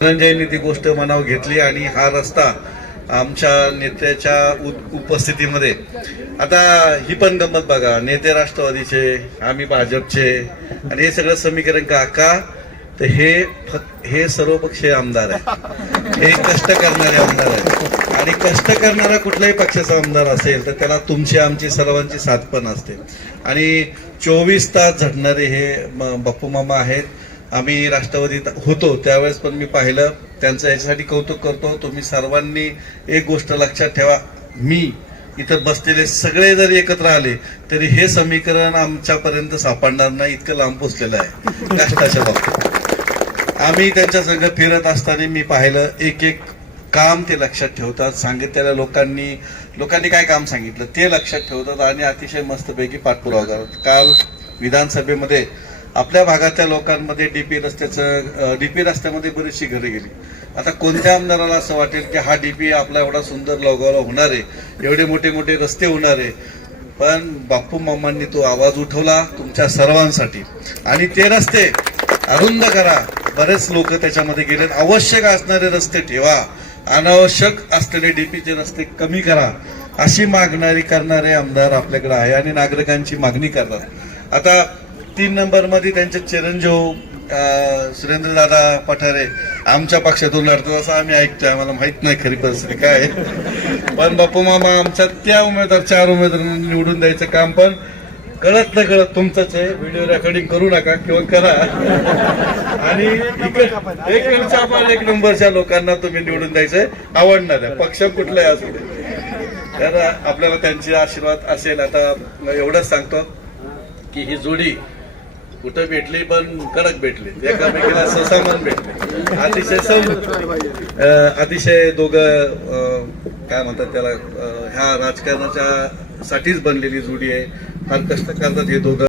धनंजयनी ती गोष्ट मनावर घेतली आणि हा रस्ता आमच्या नेत्याच्या उपस्थितीमध्ये. आता ही पण गंमत बघा, नेते राष्ट्रवादीचे, आम्ही भाजपचे, आणि हे सगळं समीकरण का तर हे सर्वपक्षीय आमदार आहे, हे कष्ट करणारे आमदार आहेत. आणि कष्ट करणारा कुठल्याही पक्षाचा आमदार असेल तर त्याला तुमची आमची सर्वांची साथ पण असते. आणि 24 तास झटणारे हे बाप्पू मामा आहेत. आम्ही राष्ट्रवादीत होतो त्यावेळेस पण मी पाहिलं, त्यांचं याच्यासाठी कौतुक करतो. तुम्ही सर्वांनी एक गोष्ट लक्षात ठेवा, मी इथं बसलेले सगळे जरी एकत्र आले तरी हे समीकरण आमच्यापर्यंत सापडणार नाही, इतकं लांब पोचलेलं आहे कष्टाच्या बाबतीत. आम्ही त्यांच्या संग फिरत असताना मी पाहिलं, एक एक काम ते लक्षात ठेवतात. सांगितलेल्या लोकांनी काय काम सांगितलं ते लक्षात ठेवतात आणि अतिशय मस्तपैकी पाठपुरावा करतात. काल विधानसभेमध्ये आपल्या भागातल्या लोकांमध्ये डीपी रस्त्यामध्ये बरीचशी घरे गेली. आता कोणत्या आमदाराला असं वाटेल की हा डीपी आपला एवढा सुंदर लोगावला होणार आहे, एवढे मोठे मोठे रस्ते होणार आहे, पण बाप्पू मामांनी तो आवाज उठवला तुमच्या सर्वांसाठी. आणि ते रस्ते अरुंद करा. बरेच लोक त्याच्यामध्ये गेले. आवश्यक असणारे रस्ते ठेवा, अनावश्यक असलेले डीपीचे रस्ते कमी करा, अशी मागणारी करणारे आमदार आपल्याकडे आहे आणि नागरिकांची मागणी करतात. आता 3 नंबरमध्ये त्यांचे चिरंजीव सुरेंद्रदादा पठारे आमच्या पक्षातून लढतात असं आम्ही ऐकतोय. आम्हाला माहित नाही खरी परिस्थिती काय आहे, पण बाप्पू मामा आमच्या त्या 4 उमेदवारांना निवडून द्यायचं काम पण कळत न कळत तुमचंच आहे. व्हिडिओ रेकॉर्डिंग करू नका किंवा करा, आणि एक नंबरच्या लोकांना तुम्ही निवडून द्यायचंय. आवडणार द्या, पक्ष कुठलाही असू दे, तर आपल्याला त्यांचे आशीर्वाद असेल. आता एवढंच सांगतो की ही जोडी कुठं भेटली पण कडक भेटली, एकामेकीला ससामान भेटले. अतिशय दोघं काय म्हणतात त्याला, ह्या राजकारणाच्या साठीच बनलेली जोडी आहे. फार कष्ट करतात हे दोघं.